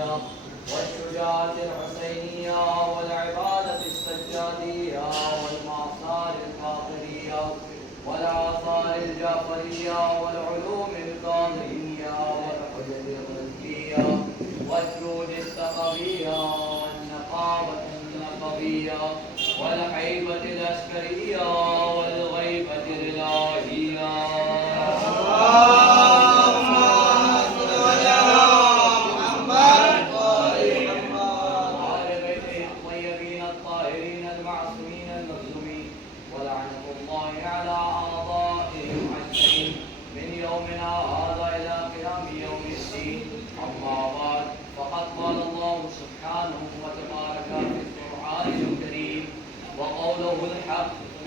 العلية والشجاعة الحسينية والعبادة السجادية والمعصار الفاطرية والآثار الجعفرية والعلوم القادرية والحجج الغزية والجود الثقفية والنقابة النقبية والهيبة العسكرية والغيبة الإلهية.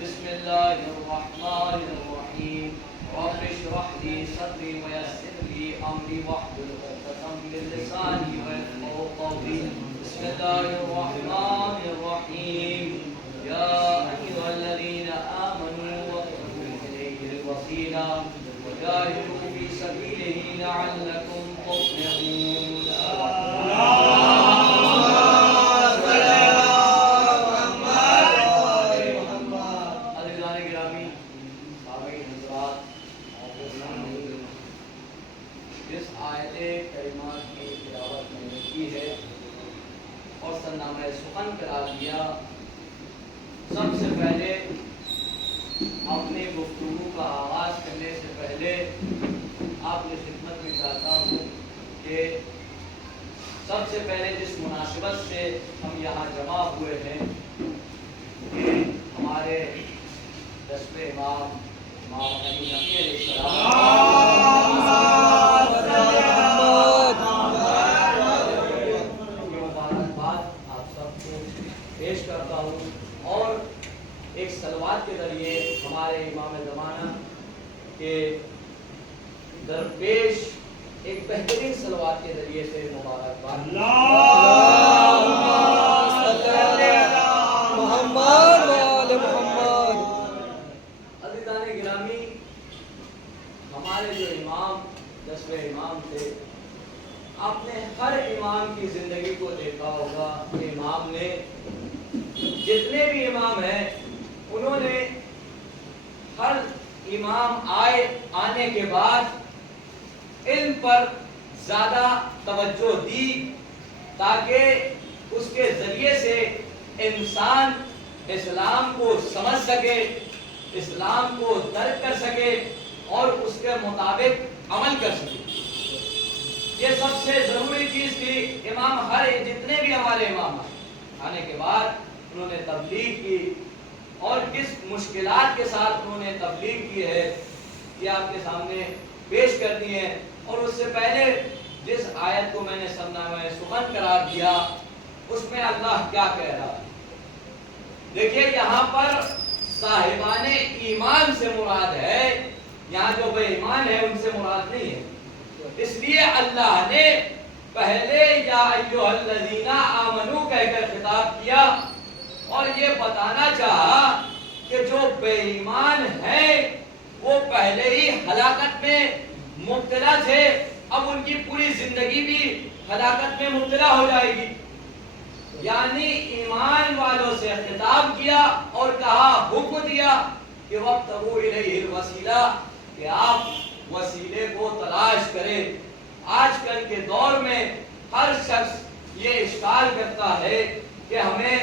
بسم الله الرحمن الرحيم رب اشرح لي صدري ويسر لي امري واحلل عقدة من لساني يفقهوا قولي. بسم الله الرحمن الرحيم يا ايها الذين امنوا وابتغوا اليه الوسيلة وجاهدوا في سبيله لعلكم تفلحون. قرار دیا. سب سے پہلے اپنی گفتگو کا آغاز کرنے سے پہلے آپ کی خدمت میں چاہتا ہوں کہ سب سے پہلے جس مناسبت سے ہم یہاں جمع ہوئے ہیں کہ ہمارے 10ویں امام علی نبی علیہ السلام پیش کرتا ہوں اور ایک صلوات کے ذریعے ہمارے امام زمانہ کے درپیش ایک بہترین صلوات کے ذریعے سے مبارکباد. عزیزان گرامی، ہمارے جو امام 10ویں امام تھے، آپ نے ہر امام کی زندگی کو دیکھا ہوگا. امام نے جتنے بھی امام ہیں انہوں نے ہر امام آنے کے بعد علم پر زیادہ توجہ دی تاکہ اس کے ذریعے سے انسان اسلام کو سمجھ سکے، اسلام کو درک کر سکے اور اس کے مطابق عمل کر سکے. یہ سب سے ضروری چیز تھی. امام جتنے بھی ہمارے امام آنے کے بعد انہوں نے تبلیغ کی اور کس مشکلات کے ساتھ انہوں نے تبلیغ کی ہے یہ آپ کے سامنے پیش کر دی ہے. اور اس سے پہلے جس آیت کو میں نے سمجھا سخن قرار دیا اس میں اللہ کیا کہہ رہا ہے. دیکھیے یہاں پر صاحبان ایمان سے مراد ہے، یہاں جو بے ایمان ہے ان سے مراد نہیں ہے. اس لیے اللہ نے پہلے یا ایھا الذین آمنو کہہ کر خطاب کیا اور یہ بتانا چاہا کہ جو بے ایمان ہیں وہ پہلے ہی ہلاکت میں مبتلا تھے، اب ان کی پوری زندگی بھی ہلاکت میں مبتلا ہو جائے گی. یعنی ایمان والوں سے خطاب کیا اور کہا، حکم دیا کہ وابتغوا الیہ الوسیلہ، کہ آپ وسیلے کو تلاش کریں. آج کل کے دور میں ہر شخص یہ اشکال کرتا ہے کہ ہمیں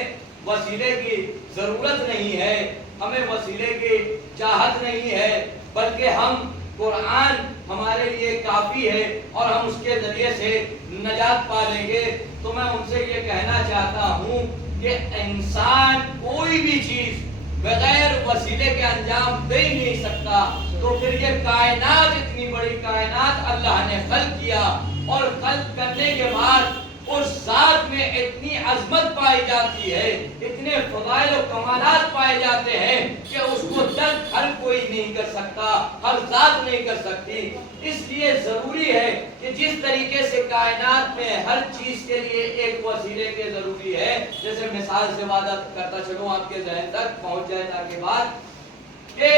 وسیلے کی ضرورت نہیں ہے، ہمیں وسیلے کی چاہت نہیں ہے، بلکہ ہم قرآن ہمارے لیے کافی ہے اور ہم اس کے ذریعے سے نجات پا لیں گے. تو میں ان سے یہ کہنا چاہتا ہوں کہ انسان کوئی بھی چیز بغیر وسیلے کے انجام دے ہی نہیں سکتا. تو پھر یہ کائنات، اتنی بڑی کائنات اللہ نے خلق کیا اور خلق کرنے کے بعد اس ذات میں اتنی عظمت پائی جاتی ہے، اتنے فضائل و کمالات پائے جاتے ہیں کہ اس کو درک ہر کوئی نہیں کر سکتا، ہر ذات نہیں کر سکتی. اس لیے ضروری ہے کہ جس طریقے سے کائنات میں ہر چیز کے لیے ایک وسیلے کے ضروری ہے، جیسے مثال سے وعدہ کرتا چلوں آپ کے ذہن تک پہنچ جائے تاکہ بات کہ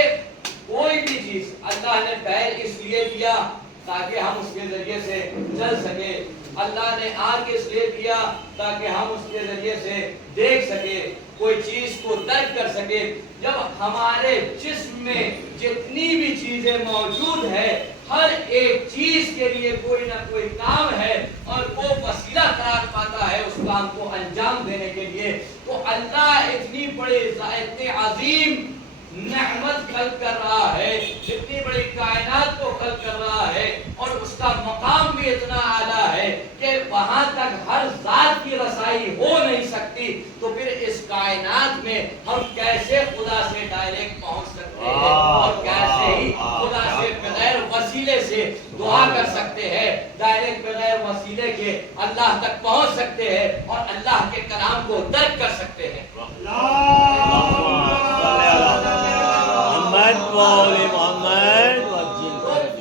کوئی بھی چیز اللہ نے پہل اس لیے دیا تاکہ ہم اس کے ذریعے سے چل سکے، اللہ نے آنکھ اس لیے دیا تاکہ ہم اس کے ذریعے سے دیکھ سکے، کوئی چیز کو درک کر سکے۔ جب ہمارے جسم میں جتنی بھی چیزیں موجود ہے، ہر ایک چیز کے لیے کوئی نہ کوئی کام ہے اور وہ وسیلہ قرار پاتا ہے اس کام کو انجام دینے کے لیے، تو اللہ اتنی بڑی اتنی عظیم نعمت خلق کر رہا ہے، اتنی بڑی کائنات کو خلق کر رہا ہے، اور اس کا مقام بھی اتنا اعلیٰ ہے کہ وہاں تک ہر ذات کی رسائی ہو نہیں سکتی، تو پھر اس کائنات میں ہم کیسے خدا سے ڈائریکٹ پہنچ سکتے ہیں اور کیسے ہی خدا سے بغیر وسیلے سے دعا کر سکتے ہیں، ڈائریکٹ بغیر وسیلے کے اللہ تک پہنچ سکتے ہیں اور اللہ کے کلام کو درک کر سکتے ہیں۔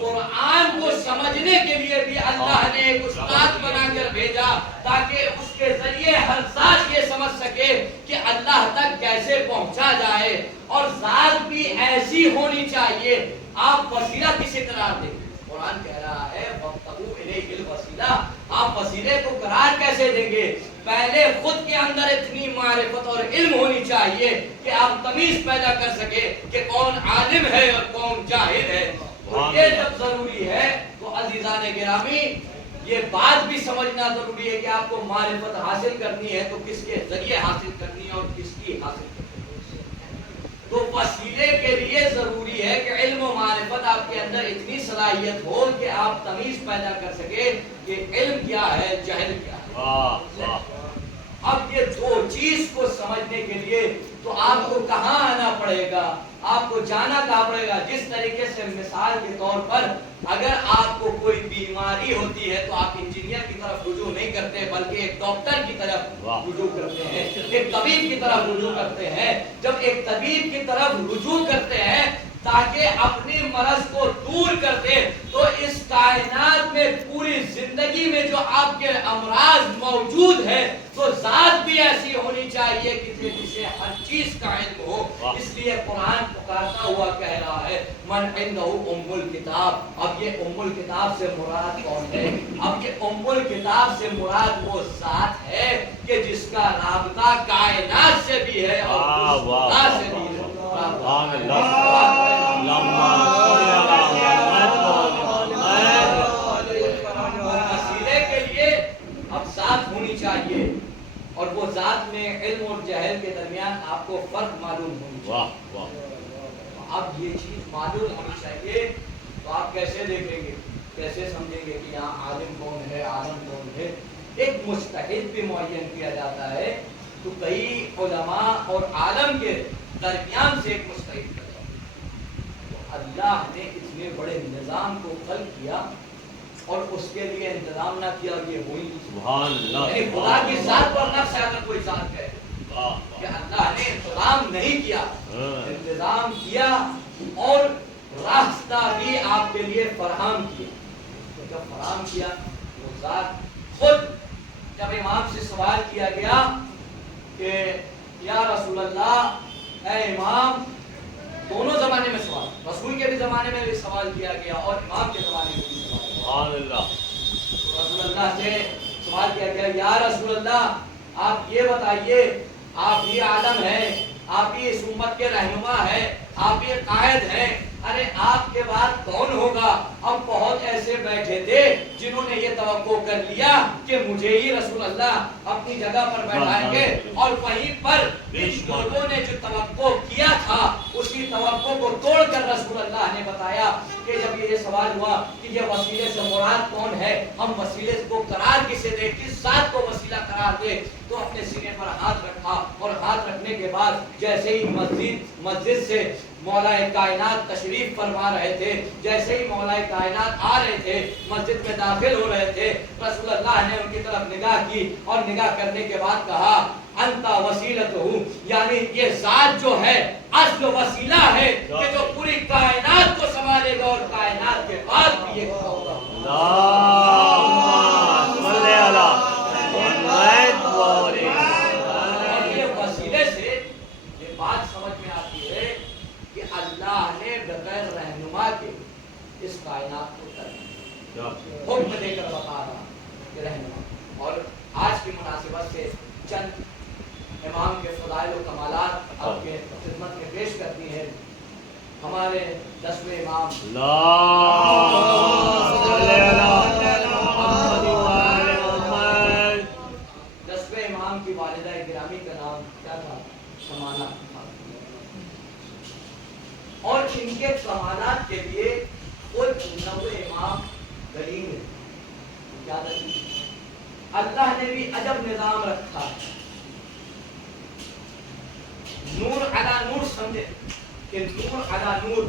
قرآن کو سمجھنے کے لیے بھی اللہ نے ایک استاد بنا کر بھیجا تاکہ اس کے ذریعے ہر ذات یہ سمجھ سکے کہ اللہ تک کیسے پہنچا جائے، اور ذات بھی ایسی ہونی چاہیے۔ آپ وسیلہ کسے قرار دیں؟ قرآن کہہ رہا ہے وَابْتَغُوا إِلَيْهِ الْوَسِيلَةَ، آپ وسیلے کو قرار کیسے دیں گے؟ پہلے خود کے اندر اتنی معرفت اور علم ہونی چاہیے کہ آپ تمیز پیدا کر سکے کہ کون عالم ہے اور کون جاہل ہے۔ اور یہ جب ضروری ہے تو عزیزان گرامی یہ بات بھی سمجھنا ضروری ہے کہ آپ کو معرفت حاصل کرنی ہے تو کس کے ذریعے حاصل کرنی ہے اور کس کی حاصل کرنی ہے۔ تو وسیلے کے لیے ضروری ہے کہ علم و معرفت آپ کے اندر اتنی صلاحیت ہو کہ آپ تمیز پیدا کر سکے کہ علم کیا ہے، جہل کیا ہے۔ اب یہ دو چیز کو سمجھنے کے لیے تو آپ کو کہاں آنا پڑے گا، آپ کو جانا کہاں پڑے گا؟ جس طریقے سے مثال کے طور پر اگر آپ کو کوئی بیماری ہوتی ہے تو آپ انجینئر کی طرف رجوع نہیں کرتے بلکہ ایک ڈاکٹر کی طرف رجوع کرتے ہیں، ایک طبیب کی طرف رجوع کرتے ہیں۔ جب ایک طبیب کی طرف رجوع کرتے ہیں تاکہ اپنی مرض کو دور کر دے، تو اس کائنات میں پوری زندگی میں جو آپ کے امراض موجود ہے تو ذات بھی ایسی ہونی چاہیے کہ جسے ہر چیز کا علم ہو۔ اس لیے قرآن پکارتا ہوا کہہ رہا ہے من عنده ام الکتاب۔ اب یہ ام الکتاب سے مراد کون ہے؟ اب یہ ام الکتاب سے مراد وہ ذات ہے کہ جس کا رابطہ کائنات سے بھی ہے اور خدا سے بھی ہے۔ وسیلے کے لیے اب ذات ہونی چاہیے اور وہ ذات میں علم اور جہل کے درمیان آپ کو فرق معلوم ہونی چاہیے۔ اب یہ چیز معلوم ہونی چاہیے تو آپ کیسے دیکھیں گے، کیسے سمجھیں گے کہ یہاں عالم کون ہے، عالم کون ہے؟ ایک مجتہد بھی معین کیا جاتا ہے تو کئی علماء اور عالم کے درمیان سے ایک مجتہد کرتا ہے۔ تو اللہ نے اتنے بڑے نظام کو خلق کیا اور اس کے لیے انتظام نہ کیا، یہ ہوئی سبحان اللہ، یعنی خدا کی ذات پر نقش ہے۔ اگر کوئی ذات ہے کہ اللہ نے انتظام نہیں کیا، انتظام کیا اور راستہ بھی آپ کے لیے فراہم کیا۔ تو جب فراہم کیا وہ ذات خود، جب امام سے سوال کیا گیا کہ یا رسول اللہ، اے امام، دونوں زمانے میں سوال، رسول کے بھی زمانے میں بھی سوال کیا گیا اور امام کے زمانے میں بھی سوال کیا گیا۔ رسول اللہ سے سوال کیا گیا یا رسول اللہ آپ یہ بتائیے، آپ ہی عالم ہیں، آپ ہی اس امت کے رہنما ہیں، آپ ہی قائد ہیں، ارے آپ کے بعد کون ہوگا؟ اب بہت ایسے بیٹھے تھے جنہوں نے یہ توقع کر لیا کہ مجھے ہی رسول اللہ اپنی جگہ پر بیٹھائیں گے، اور وہیں پر ان لوگوں نے جو توقع کیا تھا اسی توقع کو توڑ کر رسول اللہ نے بتایا کہ جب یہ سوال ہوا کہ یہ وسیلے سے مراد کون ہے، ہم وسیلے کو قرار کسے دیں، کس ذات کو وسیلہ قرار دیں، تو اپنے سینے پر ہاتھ رکھا اور ہاتھ رکھنے کے بعد جیسے ہی مسجد سے مولا کائنات تشریف فرما رہے تھے، جیسے ہی مولا کائنات آ رہے تھے، مسجد میں داخل ہو رہے تھے، رسول اللہ نے ان کی طرف نگاہ کی اور نگاہ کرنے کے بعد کہا انتا وسیلتہ، یعنی یہ ذات جو ہے اصل وسیلہ ہے کہ جو پوری کائنات کو سنبھالے گا اور کائنات کے بعد بھی یہ ہوگا۔ اور یہ وسیلے سے یہ بات سمجھ میں آتی ہے کہ اللہ نے بغیر رہنما کے اس کائنات کو ترک حکم دے کر بتا رہا کہ رہنما۔ اور آج کی مناسبت سے چند امام کے فضائل و کمالات آپ کے خدمت میں پیش کرتی ہے۔ ہمارے 10ویں امام کی والدہ گرامی کا نام کیا تھا؟ سمانہ تھا۔ اور ان کے کمالات کے لیے خود 90 امام دلیل ہے۔ کیا دلیل؟ اللہ نے بھی عجب نظام رکھا، نور علی نور سمجھے کہ نور علی نور،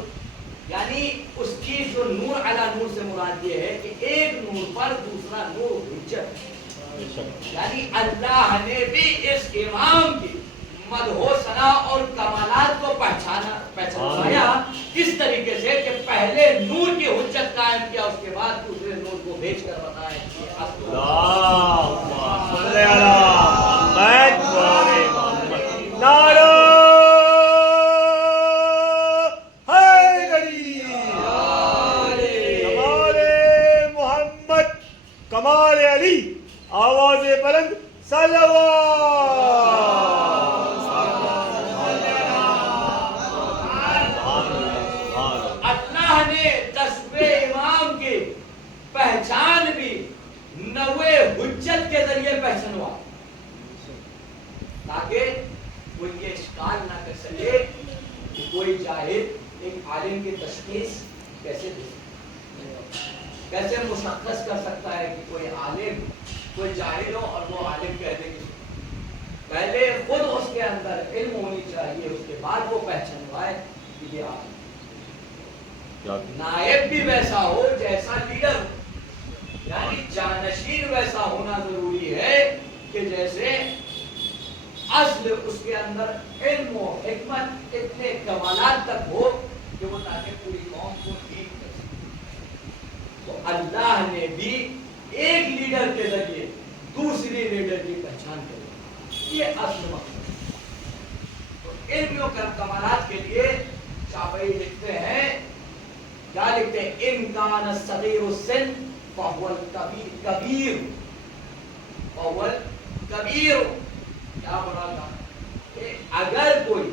یعنی اس کی جو نور علی نور سے مراد یہ ہے کہ ایک نور پر دوسرا نور حجت، یعنی اللہ نے بھی اس امام کی مدح و ثنا اور کمالات کو پہچانایا اس طریقے سے کہ پہلے نور کی حجت قائم کیا، اس کے بعد دوسرے نور کو بھیج کر بتایا محمد کمال علی آواز بلند اللہ نے 10ویں امام کی پہچان بھی 90 حجت کے ذریعے پہچانوا، تاکہ کوئی یہ اشکال نہ کر سکے کہ کوئی جاہل ایک عالم کی تشخیص کیسے دے سکتا ہے، کیسے مشخص کر سکتا ہے کہ کوئی عالم کوئی جاہل ہو اور وہ عالم کہہ دے کہ پہلے خود اس کے اندر علم ہونی چاہیے، اس کے بعد وہ پہچانوائے کہ یہ عالم۔ نائب بھی ویسا ہو جیسا لیڈر ہو، یعنی جانشین ویسا ہونا ضروری ہے کہ جیسے اصل اس کے اندر علم و حکمت اتنے کمالات تک ہو کہ وہ تاکہ پوری قوم کو ٹھیک کر سکے۔ تو اللہ نے بھی ایک لیڈر کے ذریعے دوسری لیڈر کی پہچان کرے، یہ اصل مقصد ہے۔ تو علم و کمالات کے لیے شافعی لکھتے ہیں، کیا لکھتے ہیں؟ ان کان الصغیر السن فهو الکبیر، فهو الکبیر۔ کیا بولا تھا کہ اگر کوئی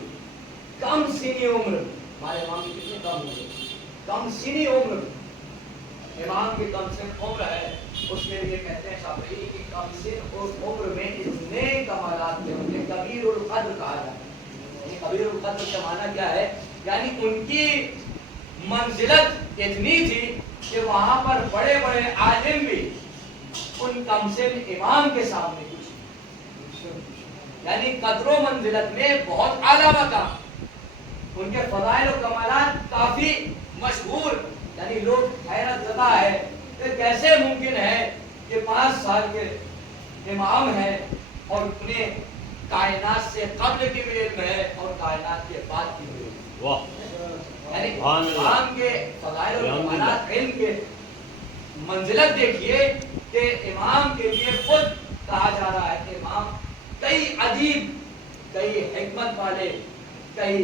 کم سنی عمر، ہمارے امام کی کتنی کم عمر، کم سنی عمر، امام کی کم سن عمر ہے، اس کے لیے کہتے ہیں شافعی کی کم سن اور عمر میں اتنے کمالات تھے، انہیں کبیر القدر کہا جاتا ہے۔ کبیر القدر کا معنی کیا ہے؟ یعنی ان کی منزلت اتنی تھی کہ وہاں پر بڑے بڑے عالم بھی ان کم سن امام کے سامنے کچھ، یعنی قدر و منزلت میں بہت اعلیٰ مقام، ان کے فضائل و کمالات کافی مشہور، یعنی لوگ حیرت زدہ ہے کہ کیسے ممکن ہے کہ 5 سال کے امام ہیں اور انہیں کائنات سے قبل کی بھی علم ہے اور کائنات کے بعد کی بھی علم ہے۔ یعنی امام کے فضائل و کمالات، علم کے منزلت دیکھیے کہ امام کے لیے خود کہا جا رہا ہے کہ امام کئی ادیب، کئی حکمت والے، کئی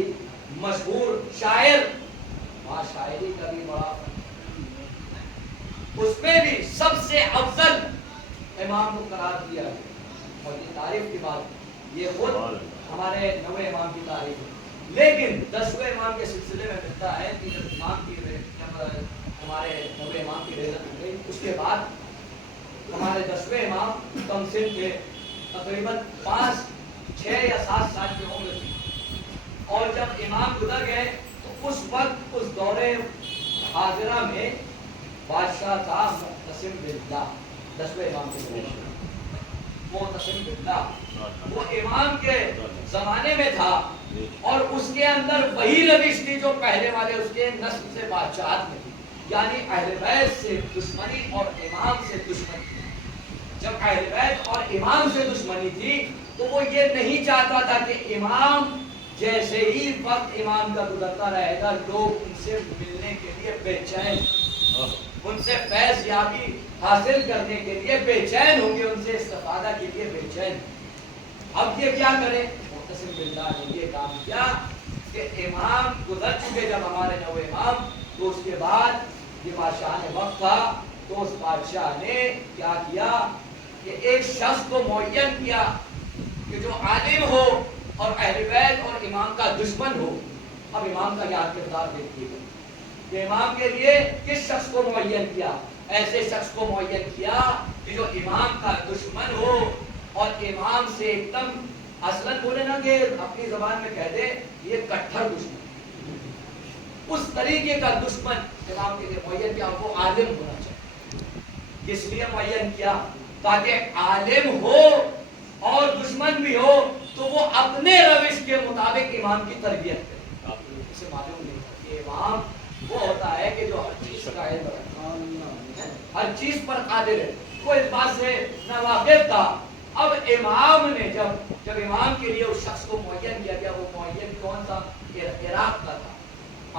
مشہور شاعر، وہاں شاعری کا بھی بڑا، اس میں بھی سب سے افضل امام کو قرار دیا ہے۔ اور یہ تعریف کی بات، یہ خود ہمارے 90 امام کی تعریف ہے۔ لیکن 10ویں امام کے سلسلے میں ملتا ہے کہ جب امام کی ہمارے 90 امام کی رضا ہو گئی، اس کے بعد ہمارے 10ویں امام کم سن کے تقریباً 5، 6 یا 7 سال کی عمر تھی، اور جب امام گزر گئے تو اس وقت اس دور حاضرہ میں بادشاہ تھا معتصم باللہ، 10ویں امام کے معتصم باللہ، وہ امام کے زمانے میں تھا، اور اس کے اندر وہی روش تھی جو پہلے والے اس کے نسل سے بادشاہت میں تھی، یعنی اہل بیت سے دشمنی اور امام سے دشمنی۔ جب اہل بیت اور امام سے دشمنی تھی تو وہ یہ نہیں چاہتا تھا کہ امام جیسے ہی وقت امام کا گزرتا رہے گا لوگ ان سے ملنے کے لیے بے چین، ان سے فیض یابی حاصل کرنے کے لیے بے چین ہوں گے، ان سے استفادہ کے لیے بے چین۔ اب یہ کیا کرے؟ معتصم باللہ نے یہ کام کیا کہ امام گزر چکے جب ہمارے 90 امام، تو اس کے بعد یہ بادشاہ نے وقت تھا تو اس بادشاہ نے کیا کیا کہ ایک شخص کو معین کیا کہ جو عالم ہو اور اہل بیت اور امام کا دشمن ہو. اب امام کا کیا کردار دیکھیے گا کہ امام کے لیے کس شخص کو معین کیا. ایسے شخص کو معین کیا کہ جو امام کا دشمن ہو اور امام سے ایک دم اصلاً بولے نا کہ اپنی زبان میں کہہ دے یہ کٹھر دشمن, اس طریقے کا دشمن امام کے لیے معین کیا. وہ عالم ہونا چاہیے. اس لیے معین کیا تاکہ عالم ہو اور دشمن بھی ہو تو وہ اپنے روش کے مطابق امام کی تربیت کرے. اسے معلوم نہیں کہ امام وہ ہوتا ہے کہ جو ہر چیز کا علم رکھتا ہے, ہر چیز پر قادر ہے. وہ اس بات سے ناواقف تھا. اب امام نے جب امام کے لیے اس شخص کو معین کیا گیا, وہ معین کون تھا؟ عراق کا تھا,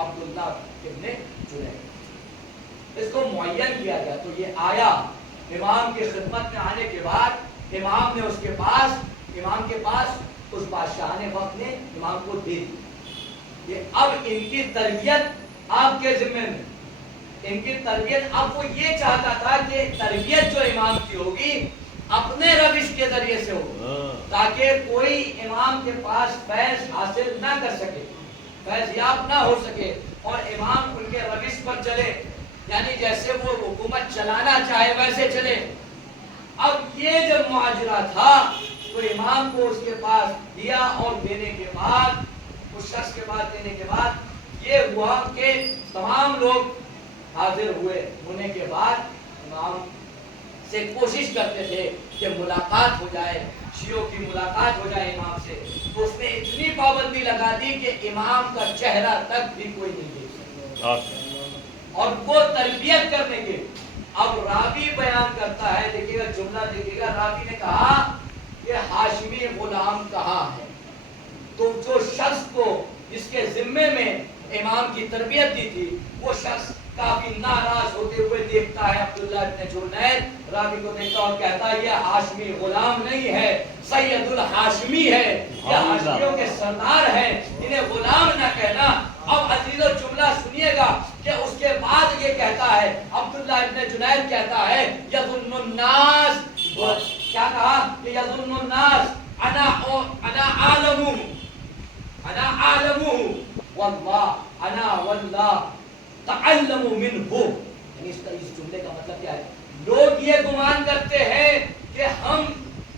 عبداللہ ابن جنید. اس کو معین کیا گیا تو یہ آیا امام کی خدمت میں آنے کے بعد امام نے اس کے پاس اس بادشاہ نے وقت نے امام کو دے دی. یہ اب ان کی تربیت آپ کے ذمہ میں, ان کی تربیت. اب وہ یہ چاہتا تھا کہ تربیت جو امام کی ہوگی اپنے روش کے ذریعے سے ہو تاکہ کوئی امام کے پاس فیض حاصل نہ کر سکے, فیض یاب نہ ہو سکے اور امام ان کے روش پر چلے, یعنی جیسے وہ حکومت چلانا چاہے ویسے چلے. اب یہ جب معاجرہ تھا تو امام کو اس کے پاس دیا اور دینے کے بعد اس شخص کے پاس دینے کے بعد یہ ہوا کہ تمام لوگ حاضر ہونے کے بعد امام سے کوشش کرتے تھے کہ ملاقات ہو جائے, شیعوں کی ملاقات ہو جائے امام سے. تو اس نے اتنی پابندی لگا دی کہ امام کا چہرہ تک بھی کوئی نہیں دیکھ سکتا. اور وہ تربیت کرنے کے اب راوی بیان کرتا ہے, دیکھیے گا جملہ دیکھیے گا, راوی نے کہا کہ ہاشمی غلام کہاں ہے. تو جو شخص کو جس کے ذمے میں امام کی تربیت دی تھی وہ شخص کافی ناراض ہوتے ہوئے دیکھتا ہے عبداللہ ابن جنید, راوی کو دیکھتا اور کہتا ہے یہ ہاشمی غلام نہیں ہے, سید الہاشمی ہے, یہ ہاشمیوں کے سردار ہیں, انہیں غلام نہ کہنا. اب عزیز و جملہ سنیے گا کہ اس کے بعد یہ کہتا ہے عبداللہ ابن جنید کہتا ہے یظن الناس, کیا کہا کہ یظن الناس انا عالمہ واللہ انا واللہ تعلموا منہ. یعنی اس جملے کا مطلب کیا ہے؟ لوگ یہ گمان کرتے ہیں کہ ہم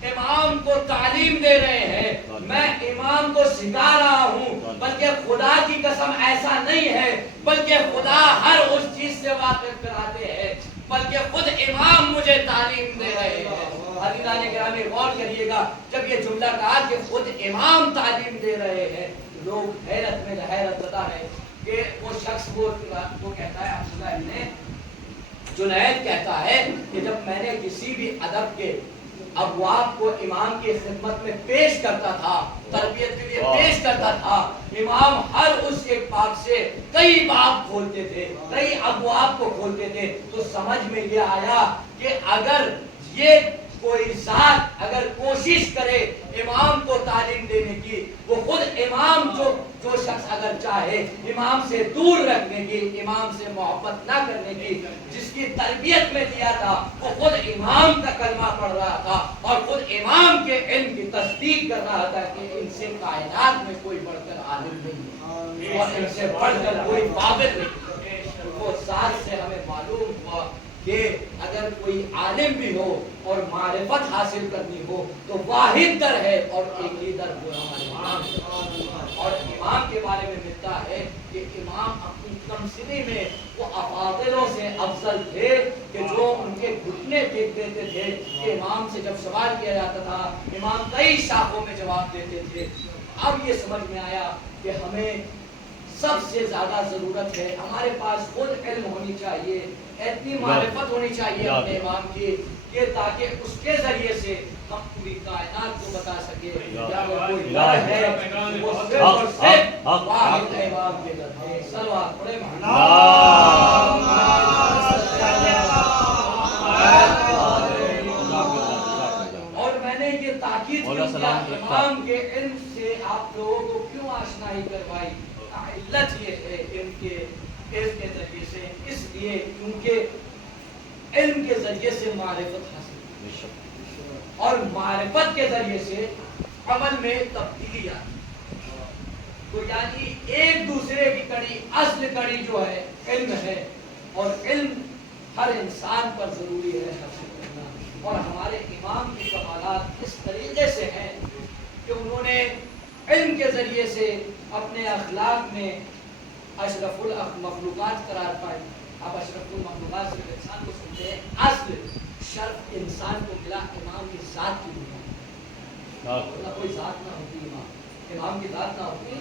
امام کو تعلیم دے رہے ہیں, میں امام کو سکھا رہا ہوں, بلکہ خدا کی قسم ایسا نہیں ہے, بلکہ خدا ہر اس چیز سے واقف کراتے ہیں, بلکہ خود امام مجھے تعلیم دے رہے ہیں. عزیزان گرامی غور کریے گا, جب یہ جملہ کہا کہ خود امام تعلیم دے رہے ہیں, لوگ حیرت میں حیرت زدہ ہے کہ وہ شخص وہ کہتا ہے عبداللہ ابن جنید کہتا ہے کہ جب میں نے کسی بھی ادب کے ابواب کو امام کی خدمت میں پیش کرتا تھا, تربیت کے لیے پیش کرتا تھا, امام ہر اس ایک باب سے کئی باب کھولتے تھے, کئی ابواب کو کھولتے تھے. تو سمجھ میں یہ آیا کہ اگر یہ کوئی ذات اگر کوشش کرے امام کو تعلیم دینے کی, وہ خود امام جو شخص اگر چاہے امام سے دور رکھنے کی, امام سے محبت نہ کرنے کی, جس کی تربیت میں دیا تھا وہ خود امام کا کلمہ پڑھ رہا تھا اور خود امام کے علم کی تصدیق کر رہا تھا کہ ان سے کائنات میں کوئی بڑھ کر عالم نہیں ہے اور ان سے بڑھ کر کوئی قابل نہیں ہے. وہ ذات سے ہمیں معلوم ہوا کہ اگر کوئی عالم بھی ہو اور معرفت حاصل کرنی ہو تو واحد در ہے اور ایک ہی در وہ ہمارے امام ہے. اور امام کے بارے میں ملتا ہے کہ امام اپنی کمسنی میں وہ افاضلوں سے افضل تھے کہ جو ان کے گھٹنے ٹیک دیتے تھے کہ امام سے جب سوال کیا جاتا تھا امام کئی شاخوں میں جواب دیتے تھے. اب یہ سمجھ میں آیا کہ ہمیں سب سے زیادہ ضرورت ہے ہمارے پاس خود علم ہونی چاہیے, اتنی معرفت ہونی چاہیے اپنے امام کی کہ تاکہ اس کے ذریعے سے ہم پوری کائنات کو بتا سکے کیا وہ کوئی در ہے وہ صرف اور صرف واحد امام کے در ہے. صلوات پڑھیں اور میں نے یہ تاکید کی امام کے علم سے آپ لوگوں کو کیوں آشنائی کروائی. علت یہ ہے ان کے ذریعے سے, اس لیے کیونکہ علم کے ذریعے سے معرفت حاصل اور معرفت کے ذریعے سے عمل میں تبدیلی آتی. تو یعنی ایک دوسرے کی کڑی، اصل کڑی جو ہے علم ہے، اور علم ہر انسان پر ضروری ہے حاصل کرنا. اور ہمارے امام کے کمالات اس طریقے سے ہیں کہ انہوں نے علم کے ذریعے سے اپنے اخلاق میں اشرف المخلوقات قرار پائی. آپ اشرف المخلوقات سے انسان کو سنتے ہیں، اصل شرف انسان کو ملا امام کی ذات کی بنا. کوئی ذات نہ ہوتی امام کی ذات نہ ہوتی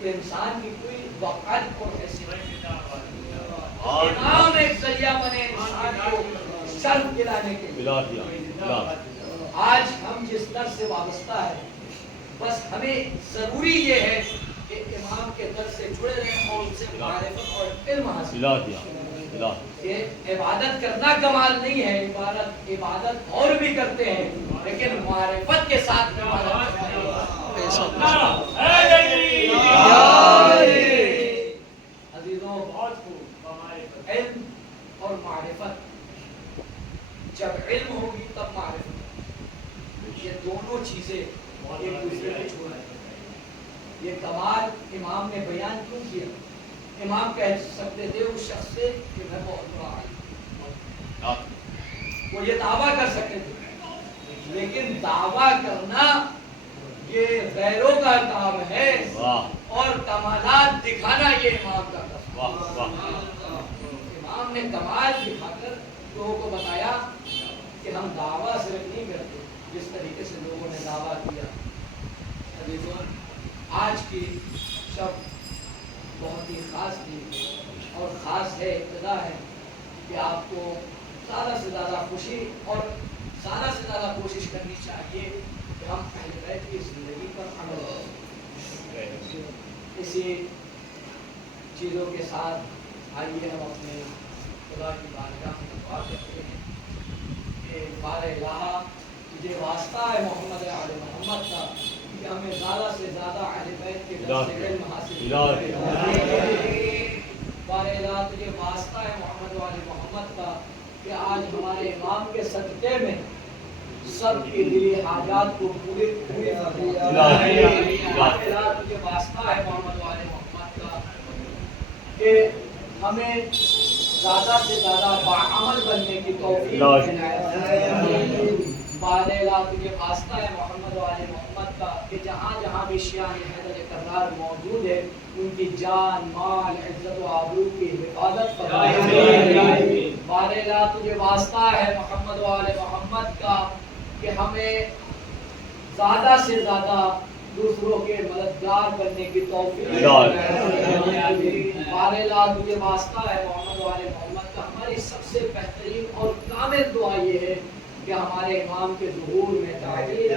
تو انسان کی کوئی وقت اور حیثیت. امام ایک ذریعہ بنے انسان کو شرف دلانے کے لیے. آج ہم جس در سے وابستہ ہے، بس ہمیں ضروری یہ ہے کہ امام کے در سے جڑے رہیں اور ان سے معرفت اور علم حاصل کریں. یہ عبادت کرنا کمال نہیں ہے، عبادت اور بھی کرتے ہیں لیکن معرفت کے ساتھ عبادت کرتے ہیں. عزیزوں، علم اور معرفت، جب علم ہوگی تب معرفت. یہ دونوں چیزیں ایک دوسرے کو چھوڑا ہے. یہ کمال امام نے بیان کیوں کیا؟ امام کہہ سکتے تھے اس شخص سے کہ میں بہت بڑا عالم، وہ یہ دعویٰ کر سکتے تھے، لیکن دعویٰ کرنا یہ غیروں کا کام ہے اور کمالات دکھانا یہ امام کا کام ہے. امام نے کمال دکھا کر لوگوں کو بتایا کہ ہم دعویٰ صرف نہیں کرتے جس طریقے سے لوگوں نے دعویٰ کیا. آج کی شب بہت ہی خاص تھی اور خاص ہے، ابتدا ہے کہ آپ کو زیادہ سے زیادہ خوشی اور زیادہ سے زیادہ کوشش کرنی چاہیے کہ ہم اہل بیت کی زندگی پر عمل کریں. اسی چیزوں کے ساتھ آئیے ہم اپنے خدا کی بارگاہ میں دعا کرتے ہیں کہ بار الہ تجھے واسطہ ہے محمد آل محمد کا کہ ہمیں زیادہ سے زیادہ اہل بیت کے در سے علم حاصل کریں. بار الہ تجھے واسطہ ہے محمد آل محمد کا کہ آج ہمارے امام کے صدقے میں سب کی دلی حاجات کو پوری بار الہ تجھے واسطہ ہے محمد آل محمد کا کہ ہمیں زیادہ سے زیادہ باعمل بننے کی توفیق بار الہ تجھے واسطہ ہے محمد آل محمد کا کہ جہاں جہاں بھی شیعہ حیدر کرار موجود ہے ان کی جان، مال، عزت و آبرو کی حفاظت فرمائے. بار الہ تجھے واسطہ ہے محمد آل محمد کا کہ ہمیں زیادہ سے زیادہ دوسروں کے مددگار بننے کی توفیق. بار الہ تجھے واسطہ ہے محمد آل محمد کا ہماری سب سے بہترین اور کامل دعا یہ ہے کہ ہمارے امام کے ظہور میں تعلیم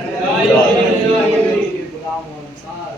غلام و انصار